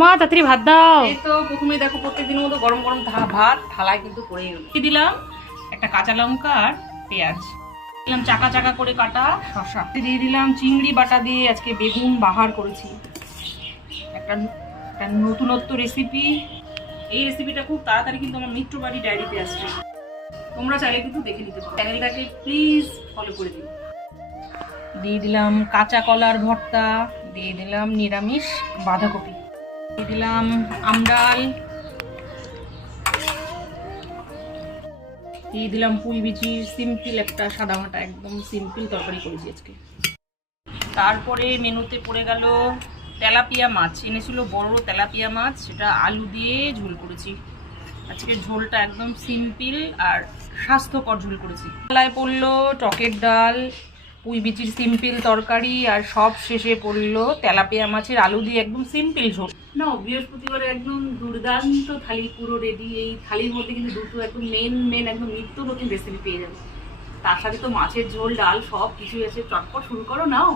মা তাড়াতাড়ি ভাত দাও। এই তো প্রথমে দেখো প্রত্যেকদিনের মতো গরম গরম ভাত থালায় কিন্তু পড়েই গেল। দিলাম একটা কাঁচা লঙ্কা আর পেঁয়াজ, দিলাম চাকা চাকা করে কাটা শসা, দিয়ে দিলাম চিংড়ি বাটা দিয়ে আজকে বেগুন বাহার করেছি। একটা নতুনত্ব রেসিপি। এই রেসিপিটা খুব তাড়াতাড়ি কিন্তু আমার মিত্র বাড়ি ডায়েরিতে আসছে, তোমরা চাইলে কিন্তু দেখে নিতে পারো। চ্যানেলটাকে প্লিজ ফলো করে দিও। দিয়ে দিলাম কাঁচা কলার ভর্তা, দিয়ে দিলাম নিরামিষ বাঁধাকপি, দিয়ে দিলাম আমডাল, দিয়ে দিলাম পুঁই বিচির সিম্পল একটা সাদামাটা একদম সিম্পল তরকারি করেছি আজকে। তারপরে মেনুতে পড়ে গেল তেলাপিয়া মাছ, এনেছিল বড় তেলাপিয়া মাছ, সেটা আলু দিয়ে ঝোল করেছি। আজকে ঝোলটা একদম সিম্পল আর স্বাস্থ্যকর ঝোল করেছি। থালায় পড়লো টকের ডাল, পুঁই বিচির সিম্পল তরকারি, আর সব শেষে পড়লো তেলাপিয়া মাছের আলু দিয়ে একদম সিম্পল ঝোল। না, বৃহস্পতিবারে একদম দুর্দান্ত থালি পুরো রেডি। এই থালির মধ্যে কিন্তু দুটো একদম মেন একদম নিত্য নতুন রেসিপি পেয়ে যাবে। তার সাথে তো মাছের ঝোল ডাল সব কিছুই আছে। চটপট শুরু করো, নাও।